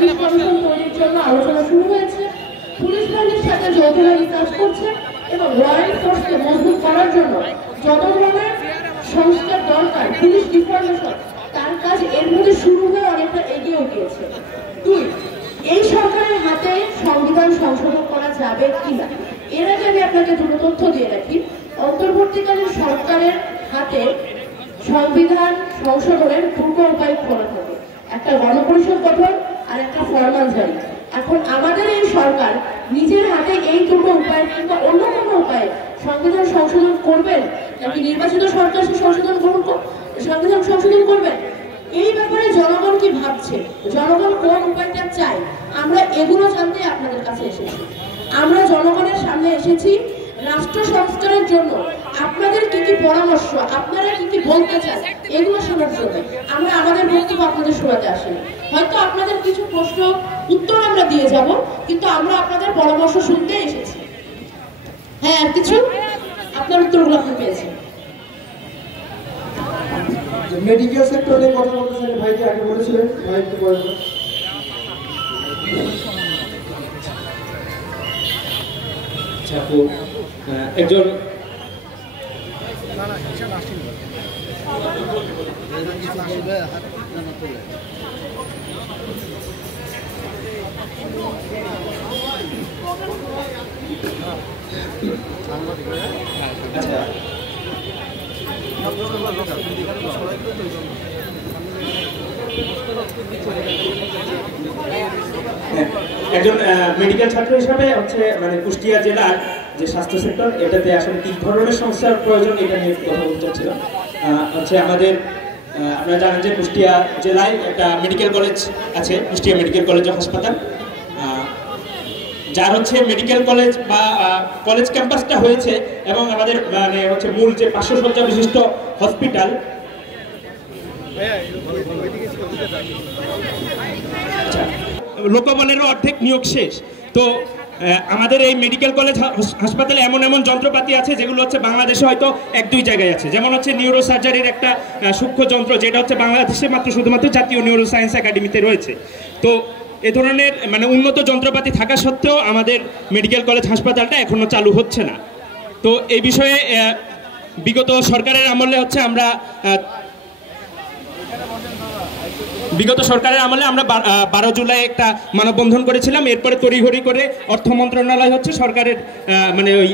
Police commission তৈরির জন্য আলোচনা শুরু হয়েছে। পুলিশ বাহিনীর সাথে যৌথভাবে কাজ করছে এবং ওয়ারেন্ট ফোর্সকে মজবুত করার জন্য যত ধরনের সংস্কার দরকার পুলিশ রিফর্মেশন তার কাজ এর মধ্যে শুরু হয়ে অনেকটা এগিয়েও গিয়েছে। 2, এই সরকারের হাতে সংবিধান সংশোধন করা যাবে কিনা এর আগে আমি আপনাকে দুটো তথ্য দিয়ে রাখি। অন্তর্বর্তীকালীন সরকারের হাতে সংবিধান সংশোধনের দুটো উপায় খোলা থাকে, একটা গণপরিষদ গঠন আর একটা ফরমান জারি। এখন আমাদের এই সরকার নিজের হাতে এই দুটো উপায় কিংবা অন্য কোনো উপায়ে সংবিধান সংশোধন করবেন নাকি নির্বাচিত সরকার সংবিধান সংশোধন করবেন, এই ব্যাপারে জনগণ কি ভাবছে, জনগণ কোন উপায়টা চায়, আমরা এগুলো জানতে আপনাদের কাছে এসেছি। আমরা জনগণের সামনে এসেছি রাষ্ট্র সংস্কারের জন্য আপনাদের কি কি পরামর্শ, আপনারা কি কি বলতে চান এগুলো শোনার জন্য। আমরা আমাদের বক্তব্য আপনাদের শোনাতে আসিনি। হয়তো আপনাদের কিছু প্রশ্ন উত্তর আমরা দিয়ে যাব, কিন্তু আমরা আপনাদের পরামর্শ শুনতে এসেছি। হ্যাঁ, আর কিছু আপনার উত্তরগুলো আপনি পেয়েছেন। মেডিকেল সেক্টর নিয়ে কথা বলতেছেন ভাই, যে আগে বলেছিলেন ভাই একটু বলেন। একজন একজন মেডিকেল ছাত্র হিসাবে হচ্ছে মানে কুষ্টিয়া জেলার যে স্বাস্থ্য সেক্টর এটাতে আসলে কি ধরনের সংস্কার প্রয়োজন এটা নিয়ে কথা বলতে চাচ্ছিলাম। হচ্ছে আমাদের আপনারা জানেন যে কুষ্টিয়া জেলায় একটা মেডিকেল কলেজ আছে, কুষ্টিয়া মেডিকেল কলেজ ও হাসপাতাল, যার হচ্ছে মেডিকেল কলেজ বা কলেজ ক্যাম্পাসটা হয়েছে এবং আমাদের মানে হচ্ছে মূল যে 500 শয্যা বিশিষ্ট হসপিটাল লোকবলেরও অর্ধেক নিয়োগ শেষ। তো আমাদের এই মেডিকেল কলেজ হাসপাতালে এমন এমন যন্ত্রপাতি আছে যেগুলো হচ্ছে বাংলাদেশে হয়তো 1-2 জায়গায় আছে। যেমন হচ্ছে নিউরো সার্জারির একটা সূক্ষ্ম যন্ত্র, যেটা হচ্ছে বাংলাদেশে মাত্র শুধুমাত্র জাতীয় নিউরো সায়েন্স একাডেমিতে রয়েছে। তো এ ধরনের মানে উন্নত যন্ত্রপাতি থাকা সত্ত্বেও আমাদের মেডিকেল কলেজ হাসপাতালটা এখনো চালু হচ্ছে না। তো এই বিষয়ে বিগত সরকারের আমলে হচ্ছে আমরা 12 জুলাই একটা মানববন্ধন করেছিলাম। এরপরে তড়িঘড়ি করে অর্থ মন্ত্রণালয় হচ্ছে সরকারের মানে ওই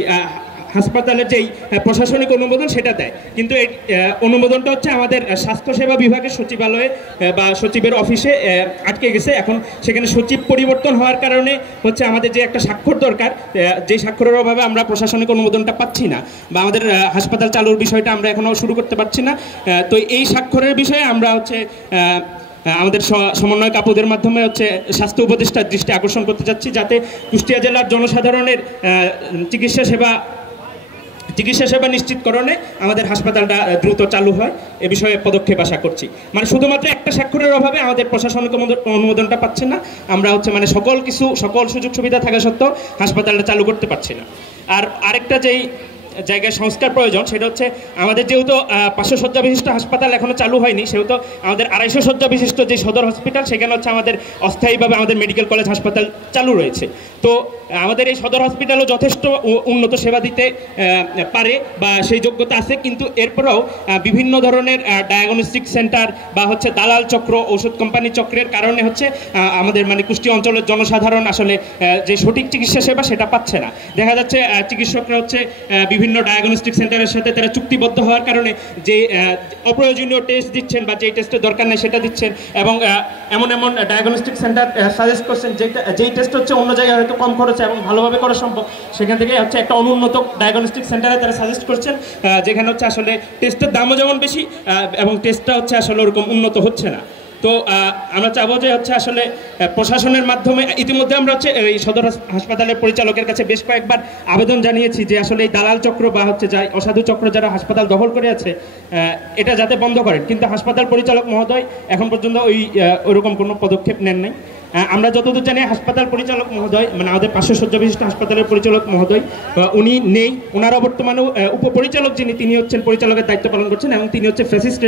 হাসপাতালের যেই প্রশাসনিক অনুমোদন সেটা দেয়, কিন্তু এই অনুমোদনটা হচ্ছে আমাদের স্বাস্থ্যসেবা বিভাগের সচিবালয়ে বা সচিবের অফিসে আটকে গেছে। এখন সেখানে সচিব পরিবর্তন হওয়ার কারণে হচ্ছে আমাদের যে একটা স্বাক্ষর দরকার, যেই স্বাক্ষরের অভাবে আমরা প্রশাসনিক অনুমোদনটা পাচ্ছি না বা আমাদের হাসপাতাল চালুর বিষয়টা আমরা এখনও শুরু করতে পারছি না। তো এই স্বাক্ষরের বিষয়ে আমরা হচ্ছে আমাদের সমন্বয় কাপুদের মাধ্যমে হচ্ছে স্বাস্থ্য উপদেষ্টার দৃষ্টি আকর্ষণ করতে চাচ্ছি, যাতে কুষ্টিয়া জেলার জনসাধারণের চিকিৎসা সেবা নিশ্চিতকরণে আমাদের হাসপাতালটা দ্রুত চালু হয়। এ বিষয়ে পদক্ষেপ আশা করছি। মানে শুধুমাত্র একটা স্বাক্ষরের অভাবে আমাদের প্রশাসনিক অনুমোদনটা পাচ্ছে না, আমরা হচ্ছে মানে সকল সুযোগ সুবিধা থাকা সত্ত্বেও হাসপাতালটা চালু করতে পারছি না। আর আরেকটা যেই জায়গায় সংস্কার প্রয়োজন সেটা হচ্ছে আমাদের যেহেতু 500 শয্যা বিশিষ্ট হাসপাতাল এখনো চালু হয়নি, সেহেতু আমাদের 250 শয্যা বিশিষ্ট যে সদর হসপিটাল সেখানে হচ্ছে আমাদের অস্থায়ীভাবে আমাদের মেডিকেল কলেজ হাসপাতাল চালু রয়েছে। তো আমাদের এই সদর হসপিটালও যথেষ্ট উন্নত সেবা দিতে পারে বা সেই যোগ্যতা আছে, কিন্তু এরপরেও বিভিন্ন ধরনের ডায়াগনস্টিক সেন্টার বা হচ্ছে দালাল চক্র, ওষুধ কোম্পানি চক্রের কারণে হচ্ছে আমাদের মানে কুষ্টিয়া অঞ্চলের জনসাধারণ আসলে যে সঠিক চিকিৎসা সেবা সেটা পাচ্ছে না। দেখা যাচ্ছে চিকিৎসকরা হচ্ছে বিভিন্ন ডায়াগনস্টিক সেন্টারের সাথে তারা চুক্তিবদ্ধ হওয়ার কারণে যে অপ্রয়োজনীয় টেস্ট দিচ্ছেন বা যেই টেস্টের দরকার নেই সেটা দিচ্ছেন, এবং এমন ডায়াগনস্টিক সেন্টার সাজেস্ট করছেন যেই টেস্ট হচ্ছে অন্য জায়গায় হয়তো কম খরচে এবং ভালোভাবে করা সম্ভব, সেখান থেকে হচ্ছে একটা অনুন্নত ডায়াগনস্টিক সেন্টারে তারা সাজেস্ট করছেন, যেখানে হচ্ছে আসলে টেস্টের দামও যেমন বেশি এবং টেস্টটা হচ্ছে আসলে ওরকম উন্নত হচ্ছে না। তো আমরা চাবো যে হচ্ছে আসলে প্রশাসনের মাধ্যমে ইতিমধ্যে আমরা হচ্ছে এই সদর হাসপাতালের পরিচালকের কাছে বেশ কয়েকবার আবেদন জানিয়েছি যে আসলে এই দালাল চক্র বা হচ্ছে যাই অসাধু চক্র যারা হাসপাতাল দখল করে আছে এটা যাতে বন্ধ করেন, কিন্তু হাসপাতাল পরিচালক মহোদয় এখন পর্যন্ত ওইরকম কোনো পদক্ষেপ নেন নাই। আমরা যতদূর জানি হাসপাতাল পরিচালক মহোদয়, মানে আমাদের 500 শয্যা বিশিষ্ট হাসপাতালের পরিচালক মহোদয়, উনি নেই। ওনারা বর্তমানে উপপরিচালক যিনি, তিনি হচ্ছেন পরিচালকের দায়িত্ব পালন করছেন এবং তিনি হচ্ছে ফ্যাসিস্ট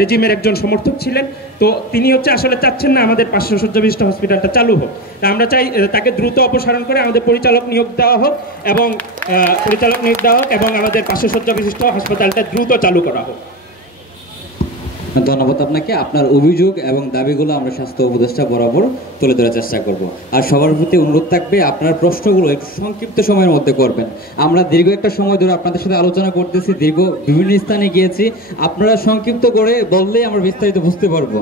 রেজিমের একজন সমর্থক ছিলেন। তো তিনি হচ্ছে আসলে চাচ্ছেন না আমাদের 500 শয্যা বিশিষ্ট হসপিটালটা চালু হোক। তা আমরা চাই তাকে দ্রুত অপসারণ করে আমাদের পরিচালক নিয়োগ দেওয়া হোক এবং আমাদের 500 শয্যা বিশিষ্ট হাসপাতালটা দ্রুত চালু করা হোক। ধন্যবাদ আপনাকে। আপনার অভিযোগ এবং দাবিগুলো আমরা স্বাস্থ্য উপদেষ্টা বরাবর তুলে ধরার চেষ্টা করব। আর সবার প্রতি অনুরোধ থাকবে আপনার প্রশ্নগুলো একটু সংক্ষিপ্ত সময়ের মধ্যে করবেন। আমরা দীর্ঘ একটা সময় ধরে আপনাদের সাথে আলোচনা করতেছি, বিভিন্ন স্থানে গিয়েছি, আপনারা সংক্ষিপ্ত করে বললেই আমরা বিস্তারিত বুঝতে পারবো।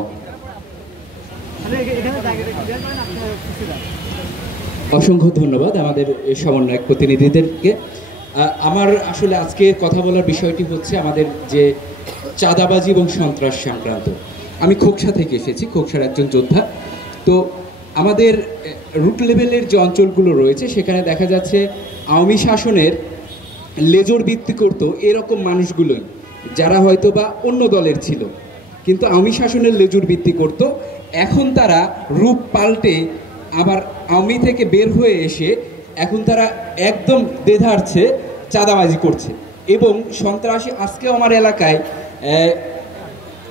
অসংখ্য ধন্যবাদ আমাদের সমন্বয়ক প্রতিনিধিদেরকে। আমার আসলে আজকে কথা বলার বিষয়টি হচ্ছে আমাদের যে চাঁদাবাজি এবং সন্ত্রাস সংক্রান্ত। আমি খোকসা থেকে এসেছি, খোকসার একজন যোদ্ধা। তো আমাদের রুট লেভেলের যে অঞ্চলগুলো রয়েছে সেখানে দেখা যাচ্ছে আওয়ামী শাসনের লেজর ভিত্তি করতো এরকম মানুষগুলোই, যারা হয়তো বা অন্য দলের ছিল কিন্তু আওয়ামী শাসনের লেজর ভিত্তি করতো। এখন তারা রূপ পাল্টে আবার আওয়ামী থেকে বের হয়ে এসে এখন তারা একদম দেধারছে চাঁদাবাজি করছে এবং সন্ত্রাসী। আজকেও আমার এলাকায়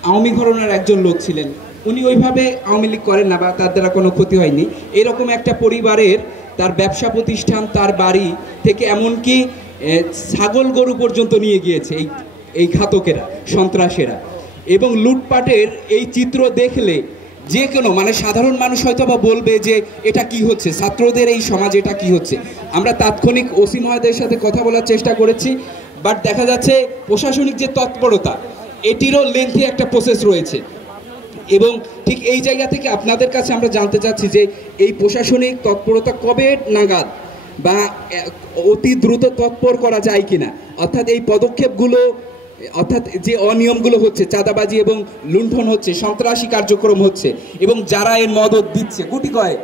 আওয়ামী ঘরানার একজন লোক ছিলেন, উনি ওইভাবে আওয়ামী লীগ করেন না বা তার দ্বারা কোনো ক্ষতি হয়নি। এরকম একটা পরিবারের তার ব্যবসা প্রতিষ্ঠান, তার বাড়ি থেকে এমনকি ছাগল গরু পর্যন্ত নিয়ে গিয়েছে এই ঘাতকেরা, সন্ত্রাসীরা। এবং লুটপাটের এই চিত্র দেখলে যে কোনো মানে সাধারণ মানুষ হয়তো বা বলবে যে এটা কি হচ্ছে, ছাত্রদের এই সমাজে এটা কি হচ্ছে। আমরা তাৎক্ষণিক ওসি মহোদয়ের সাথে কথা বলার চেষ্টা করেছি, বাট দেখা যাচ্ছে প্রশাসনিক যে তৎপরতা এটিরও লেন্থি একটা প্রসেস রয়েছে। এবং ঠিক এই জায়গা থেকে আপনাদের কাছে আমরা জানতে চাচ্ছি যে এই প্রশাসনিক তৎপরতা কবে নাগাদ বা অতি দ্রুত তৎপর করা যায় কিনা, অর্থাৎ এই পদক্ষেপগুলো, অর্থাৎ যে অনিয়মগুলো হচ্ছে, চাঁদাবাজি এবং লুণ্ঠন হচ্ছে, সন্ত্রাসী কার্যক্রম হচ্ছে এবং যারা এর মদত দিচ্ছে গুটি কয়েক,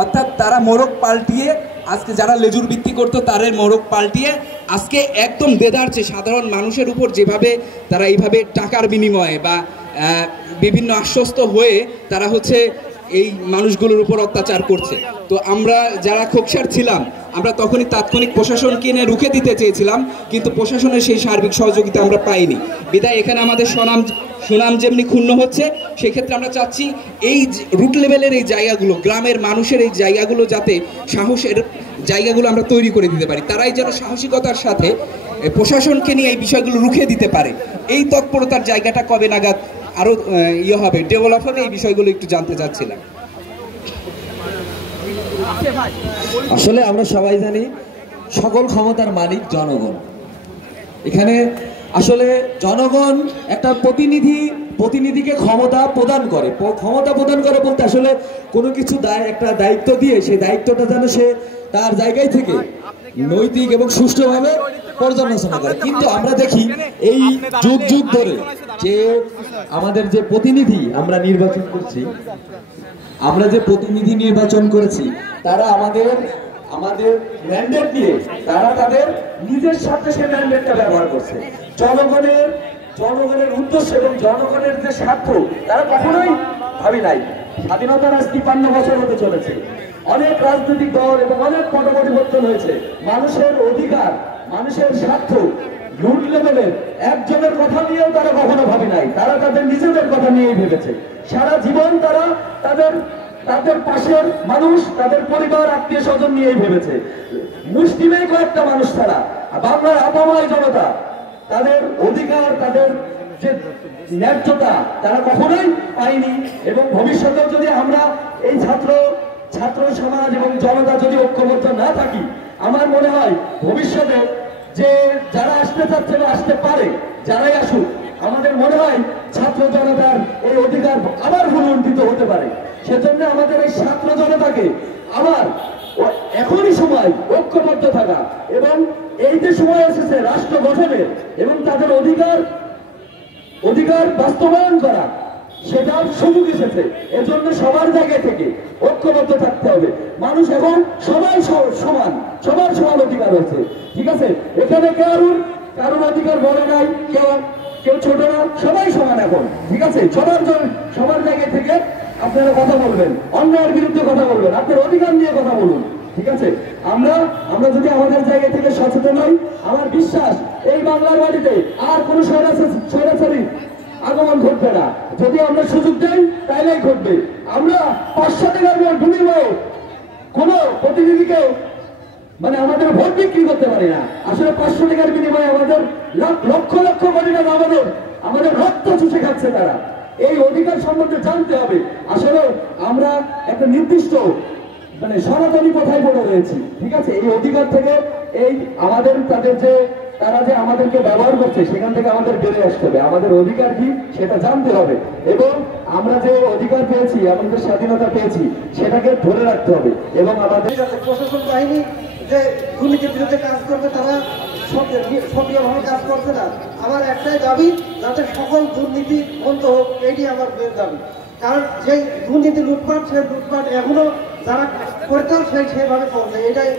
অর্থাৎ তারা মোড়ক পাল্টিয়ে আজকে যারা লেজুর ভিত্তি করতো তাদের মোড়ক পাল্টিয়ে আজকে একদম দেদারছে সাধারণ মানুষের উপর, যেভাবে তারা এইভাবে টাকার বিনিময়ে বা বিভিন্ন আশ্বস্ত হয়ে তারা হচ্ছে এই মানুষগুলোর উপর অত্যাচার করছে। তো আমরা যারা খোকসার ছিলাম আমরা তখনই তাৎক্ষণিক প্রশাসনকে এনে রুখে দিতে চেয়েছিলাম, কিন্তু প্রশাসনের সেই সার্বিক সহযোগিতা আমরা পাইনি। বিধায় এখানে আমাদের সুনাম যেমনি ক্ষুণ্ণ হচ্ছে, সেক্ষেত্রে আমরা চাচ্ছি এই রুট লেভেলের এই জায়গাগুলো, গ্রামের মানুষের এই জায়গাগুলো যাতে সাহসের জায়গাগুলো আমরা তৈরি করে দিতে পারি, তারাই যেন সাহসিকতার সাথে প্রশাসনকে নিয়ে এই বিষয়গুলো রুখে দিতে পারে। এই তৎপরতার জায়গাটা কবে নাগাদ আরো হবে, ডেভেলপ হবে, এই বিষয়গুলো একটু জানতে চাচ্ছিলাম। আসলে আমরা সবাই জানি সকল ক্ষমতার মালিক জনগণ। এখানে আসলে জনগণ একটা প্রতিনিধিকে ক্ষমতা প্রদান করে বলতে আসলে কোনো কিছু একটা দায়িত্ব দিয়ে সেই দায়িত্বটা যেন সে তার জায়গায় থেকে নৈতিক এবং সুষ্ঠুভাবে পর্যালোচনা করে। কিন্তু আমরা দেখি এই যুগ যুগ ধরে যে আমাদের যে প্রতিনিধি আমরা নির্বাচন করেছি তারা আমাদের ম্যান্ডেট দিয়ে তারা তাদের নিজের স্বার্থে সেই ম্যান্ডেটটা ব্যবহার করছে। জনগণের উদ্দেশ্য এবং জনগণের যে স্বার্থ তারা কখনোই ভাবি নাই। স্বাধীনতার আজ 53 বছর হতে চলেছে, অনেক রাজনৈতিক দল এবং অনেক পট পরিবর্তন হয়েছে। মানুষের অধিকার, মানুষের স্বার্থ রুট লেভেলের একজনের কথা নিয়েও তারা কখনো ভাবি নাই। তারা তাদের নিজেদের কথা নিয়েই ভেবেছে। সারা জীবন তারা তাদের পাশের মানুষ, তাদের পরিবার, আত্মীয় স্বজন নিয়েই ভেবেছে। মুষ্টিমেয় কয়েকটা মানুষ ছাড়া বাংলার আপাময় জনতা তাদের অধিকার, তাদের যে ন্যায্যতা তারা কখনোই পায়নি। এবং ভবিষ্যতেও যদি আমরা এই ছাত্র সমাজ এবং জনতা যদি ঐক্যবদ্ধ না থাকি, আমার মনে হয় ভবিষ্যতে যে যারা আসতে চাচ্ছে বা আসতে পারে, যারাই আসুক, আমাদের মনে হয় ছাত্র জনতার এই অধিকার আবার পুনরুদ্ধিত হতে পারে। সেজন্য আমাদের এই ছাত্র জনতাকে আবার এখনই সময় ঐক্যবদ্ধ থাকা এবং এই যে সময় এসেছে রাষ্ট্র গঠনের এবং তাদের অধিকার বাস্তবায়ন করা, সেটার সুযোগ এসেছে। এজন্য সবার জায়গা থেকে ঐক্যবদ্ধ থাকতে হবে। মানুষ এখন সবাই সমান, সবার সমান অধিকার হয়েছে, ঠিক আছে? এখানে কারোর অধিকার বলে নাই, কেউ ছোট না, সবাই সমান এখন, ঠিক আছে? সবার জায়গা থেকে আপনারা কথা বলবেন, অন্যায়ের বিরুদ্ধে কথা বলবেন, আপনার অধিকার নিয়ে কথা বলুন, ঠিক আছে? আমরা যদি আমাদের জায়গা থেকে সচেতন হই, আমার বিশ্বাস এই বাংলার বাড়িতে আর কোনো স্বৈরাচারী আগমন ঘটবে না। যদি আমরা সুযোগ দেই তাইলেই ঘটবে। আমরা 500 টাকার বিনিময়ে কোন প্রতিনিধিকে মানে আমাদের ভোট বিক্রি করতে পারি না। আসলে 500 টাকার বিনিময়ে আমাদের লক্ষ লক্ষ কোটি টাকা আমাদের রক্ত চুষে খাচ্ছে তারা। এই অধিকার সম্বন্ধে জানতে হবে। আসলে আমরা একটা নির্দিষ্ট মানে সনাতনী কথায় পড়ে রয়েছি, ঠিক আছে? এই অধিকার থেকে এই আমাদের তারা যে আমাদেরকে ব্যবহার করছে সেখান থেকে আমাদের বেড়ে আসতে হবে। আমাদের অধিকার কি সেটা জানতে হবে এবং আমরা যে অধিকার পেয়েছি, আমাদের স্বাধীনতা পেয়েছি, সেটাকে ধরে রাখতে হবে এবং আমাদের প্রশাসন বাহিনী যে দুর্নীতির বিরুদ্ধে কাজ করবে তারা সক্রিয়ভাবে কাজ করছে না। আমার একটাই দাবি, যাতে সকল দুর্নীতি বন্ধ হোক, এটি আমার দাবি। কারণ সেই দুর্নীতি লুটপাট, সেই লুটপাট এখনো যারা করতেও সেইভাবে চলছে। এটাই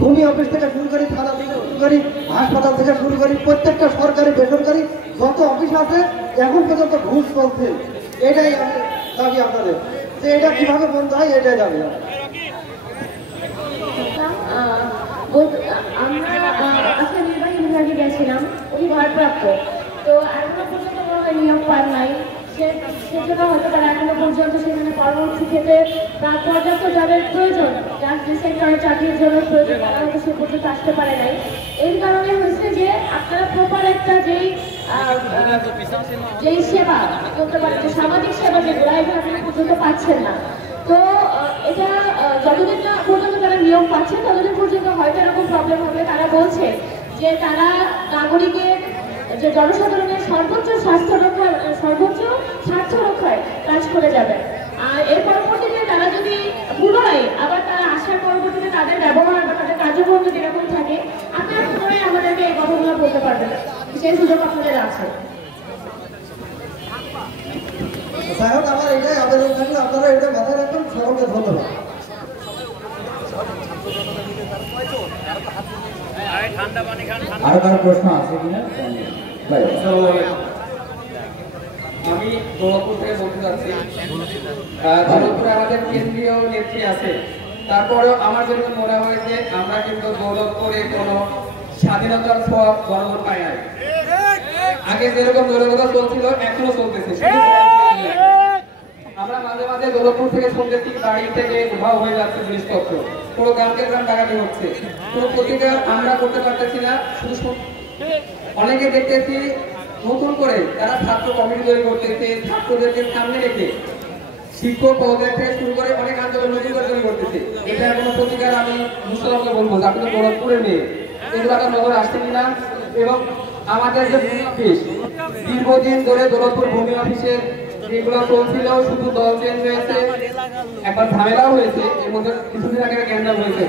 ভূমি অফিস থেকে শুরু করি, থানা থেকে শুরু করি, হাসপাতাল থেকে শুরু করি, প্রত্যেকটা সরকারি বেসরকারি যত অফিস আছে এখন পর্যন্ত ঘুষ চলছে। এটাই আমি দাবি আপনাদের, যে এটা কিভাবে বন্ধ হয় এটাই দাবি। আমরা আজকে নির্বাহী বিভাগে গেছিলাম, উনি ভারপ্রাপ্ত, তো এখনো পর্যন্ত কোনো নিয়োগ পান নাই। সেজন্য হয়তো তারা এখনো পর্যন্ত সেখানে কর্মসূচি থেকে পর্যাপ্ত যাদের প্রয়োজন, যার যে সেক্টরে চাকরির জন্য প্রয়োজন, তারা হয়তো সে পর্যন্ত আসতে পারে নাই। এই কারণে হয়েছে যে আপনারা প্রপার একটা যেই সেবা করতে পারেন, যে সামাজিক সেবা যেগুলো, এগুলো আপনারা পর্যন্ত পাচ্ছেন না। তো এটা যতদিন না পর্যন্ত তারা নিয়ম পাচ্ছে ততদিন পর্যন্ত হয়তো এরকম প্রবলেম হবে। তারা বলছে যে তারা নাগরিকের যে জনসাধারণের সর্বোচ্চ স্বার্থ রক্ষায় কাজ করে যাবে। আর এর পরবর্তীতে তারা যদি পুনরায় আবার তারা আসার পরবর্তীতে তাদের ব্যবহার বা তাদের কার্যক্রম যদি এরকম থাকে, আপনারা পুনরায় আমাদেরকে এই কথাগুলো বলতে পারবেন, সেই সুযোগ আপনাদের আছে। যাই হোক, আমার এটাই আবেদন থাকলে আপনারা এটা মাথায় রাখবেন। সকলকে ধন্যবাদ। আরো কারো প্রশ্ন আছে কিনা? আমি দৌলতপুর থেকে বলতে চাচ্ছি, দৌলতপুরে আমাদের কেন্দ্রীয় নেত্রী আছে, তারপরেও আমার জন্য মনে হয় যে আমরা কিন্তু দৌলতপুরে কোনো স্বাধীনতার সব জনগণ পাই নাই। আগে যেরকম দৌলততা চলছিল এখনো চলতেছে। আমরা মাঝে মাঝে দৌলতপুর থেকে শুনতেছি বাড়ি থেকে উধাও হয়ে যাচ্ছে জিনিসপত্র, পুরো গ্রামকে গ্রাম ডাকাতি হচ্ছে, কোনো প্রতিকার আমরা করতে পারতেছি না। শুধু অনেকে দেখতেছি নতুন করে তারা ছাত্র কমিটি তৈরি করতেছে, ছাত্রদেরকে সামনে রেখে শিক্ষক পদের থেকে শুরু করে অনেক আন্দোলন নতুন করে তৈরি করতেছে। এটার কোনো প্রতিকার আমি মুসলমানকে বলবো যে আপনি তো দৌলতপুরে মেয়ে, এগুলো আপনার নজর আসছে কিনা। এবং আমাদের যে ভূমি অফিস, দীর্ঘদিন ধরে দৌলতপুর ভূমি অফিসে যেগুলো চলছিল, শুধু দল চেঞ্জ হয়েছে, একবার ঝামেলাও হয়েছে, এর মধ্যে কিছুদিন আগে গ্যান্ডাল হয়েছে।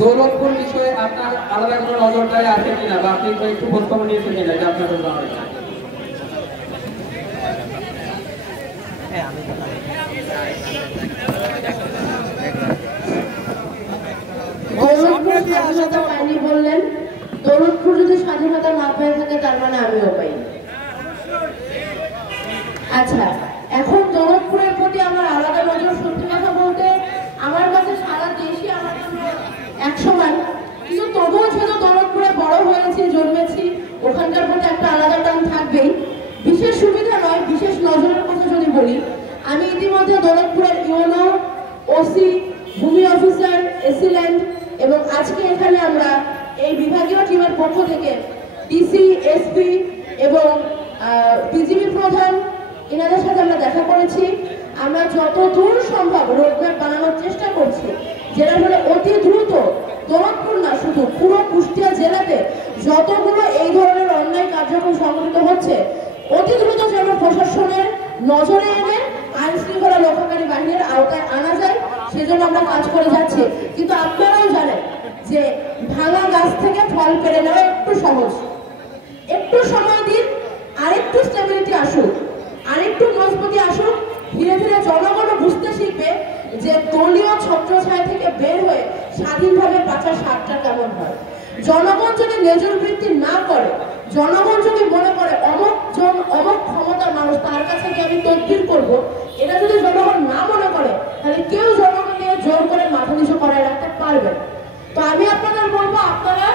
দৌলতপুর বিষয়ে আপনার আলাদা কোনো নজরদারি আছে কিনা, বা আপনি একটু খোঁজ খবর নিয়েছেন কিনা, এটা আপনার স্বাধীনতা পাইনি বললেন, দৌলতপুর যদি স্বাধীনতা না পেয়ে থাকে তার মানে আমিও পাই। আচ্ছা, এখন দৌলতপুরের প্রতি আমার আলাদা নজর, সত্যি কথা বলতে আমার কাছে সারা দেশই আমার জন্য এক সমান, কিন্তু তবুও যেহেতু দৌলতপুরে বড় হয়েছি, জন্মেছি, ওখানকার প্রতি একটা আলাদা টান থাকবেই। বিশেষ সুবিধা নয়, বিশেষ নজরের কথা যদি বলি, আমি ইতিমধ্যে দৌলতপুরের ইউনো, ওসি, ভূমি অফিসার, এসিল্যান্ড এবং আজকে এখানে আমরা এই বিভাগীয় টিমের পক্ষ থেকে ডিসি, এসপি এবং বিজিবি প্রধান, এনাদের সাথে আমরা দেখা করেছি। আমরা যত দূর সম্ভব রোডম্যাপ বানানোর চেষ্টা করছি, যেটা হলে অতি দ্রুত দৌলতপুর না শুধু পুরো কুষ্টিয়া জেলাতে যতগুলো এই ধরনের অন্যায় কার্যক্রম সংঘটিত হচ্ছে, অতি দ্রুত যেন প্রশাসনের নজরে এনে আইন শৃঙ্খলা রক্ষাকারী বাহিনীর আওতায় আনা যায়, সেজন্য আমরা কাজ করে যাচ্ছি। কিন্তু আপনারাও জানেন যে ভাঙা গাছ থেকে ফল পেরে নেওয়া একটু সহজ, একটু সময় দিন, আরেকটু স্টেবিলিটি আসুক, আরেকটু মজবুতি আসুক, ধীরে ধীরে জনগণও বুঝতে শিখবে যে দলীয় ছত্রছায়া থেকে বের হয়ে স্বাধীনভাবে বাঁচার স্বাদটা কেমন হয়। জনগণ যদি লেজুর বৃত্তি না করে, জনগণ যদি মনে করে অমুক জন অমোঘ ক্ষমতার মানুষ, তার কাছে গিয়ে আমি তদবির করবো, এটা যদি জনগণ না মনে করে তাহলে কেউ জনগণকে জোর করে মাথা নিচু করায় রাখতে পারবে। তো আমি আপনাদের বলবো, আপনারা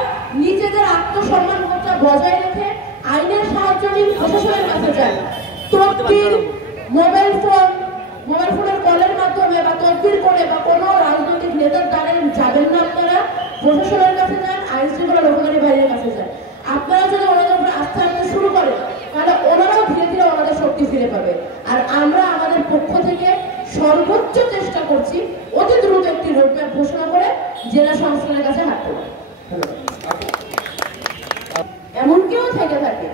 নিজেদের আত্মসম্মান বোধটা বজায় রেখে আইনের সাহায্য নিন, প্রশাসনের কাছে যান। তদবির, মোবাইল ফোনের কলের মাধ্যমে বা তদবির করে বা কোনো রাজনৈতিক নেতার দ্বারা যাবেন না, আপনারা প্রশাসনের কাছে যান, আইন শৃঙ্খলা রক্ষাকারী বাহিনীর কাছে যান। আপনারা যদি ওনাদের উপরে আস্থা রাখতে শুরু করেন তাহলে ওনারাও ধীরে ধীরে ওনাদের শক্তি ফিরে পাবে। আর আমরা আমাদের পক্ষ থেকে সর্বোচ্চ চেষ্টা করছি অতি দ্রুত একটি রোডম্যাপ ঘোষণা করে জেলা সংস্কারের কাছে হাত তোলা। এমন কেউ থেকে থাকে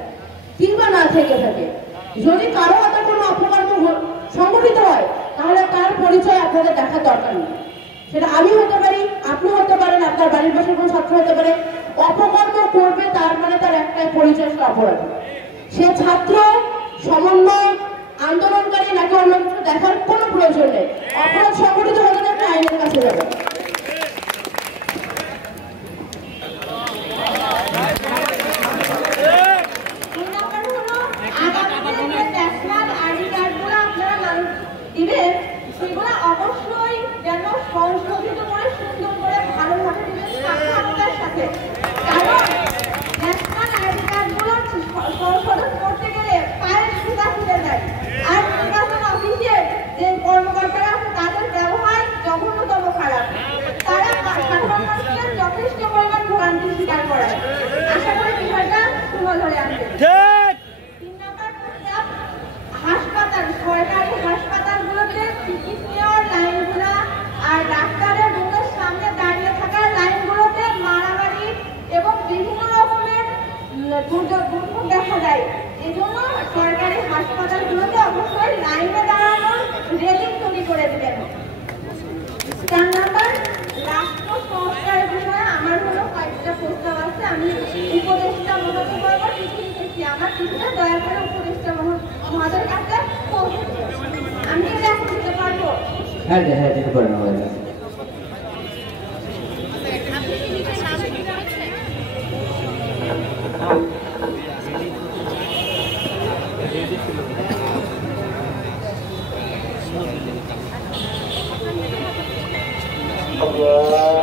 কিংবা না থেকে থাকে, যদি কারো হাতে কোনো অপকর্ম সংঘটিত হয় তাহলে তার পরিচয় আপনাদের দেখার দরকার নেই। সেটা আমি হতে পারি, আপনি হতে পারেন, আপনার বাড়ির পাশে কোনো ছাত্র হতে পারে। অপকর্ম করবে তার মানে তার একটাই পরিচয়, সে অপরাধী। সে ছাত্র, সমন্বয়, আন্দোলনকারী নাকি অন্য কিছু দেখার কোনো প্রয়োজন নেই। অপরাধ সংঘটিত হলে একটা আইনের কাছে যাবে। সেগুলো অবশ্যই যেন সংশোধিত করে সুন্দর করে ভালোভাবে দিবেন সাক্ষাৎকার সাথে। কারণ ন্যাশনাল আইডি কার্ডগুলো সংশোধন করতে গেলে পায়ের সুতা খুলে যায়। আর নির্বাচন অফিসে যে কর্মকর্তারা আছে তাদের ব্যবহার জঘন্যতম খারাপ। তারা সাধারণ মানুষদের যথেষ্ট পরিমাণ ভোগান্তি স্বীকার করায়। আশা করি বিষয়টা তুলে ধরে আনবে। 3 নম্বর প্রস্তাব, হাসপাতাল, সরকারি হাসপাতালগুলোতে চিকিৎসা লাইনগুলো আর ডাক্তারের রুমের সামনে দাঁড়িয়ে থাকার লাইনগুলোতে মারামারি এবং বিভিন্ন রকমের দুর্যোগ দেখা যায়। এই জন্য সরকারি হাসপাতালগুলোতে অবশ্যই লাইনে দাঁড়ানোর রেলিং তৈরি করে দেবেন। 4 নম্বর, রাষ্ট্র সংস্কারের বিষয়ে আমার হলো কয়েকটা প্রস্তাব আছে। আমি উপদেষ্টা মহোদয় বরাবর চিঠি লিখেছি, আমার চিঠিটা দয়া করে উপদেষ্টা মহোদয়ের কাছে পৌঁছে দেবেন। আমি এটা দিতে পারবো? হ্যাঁ দিতে পারেন আমাদের কাছে। Allah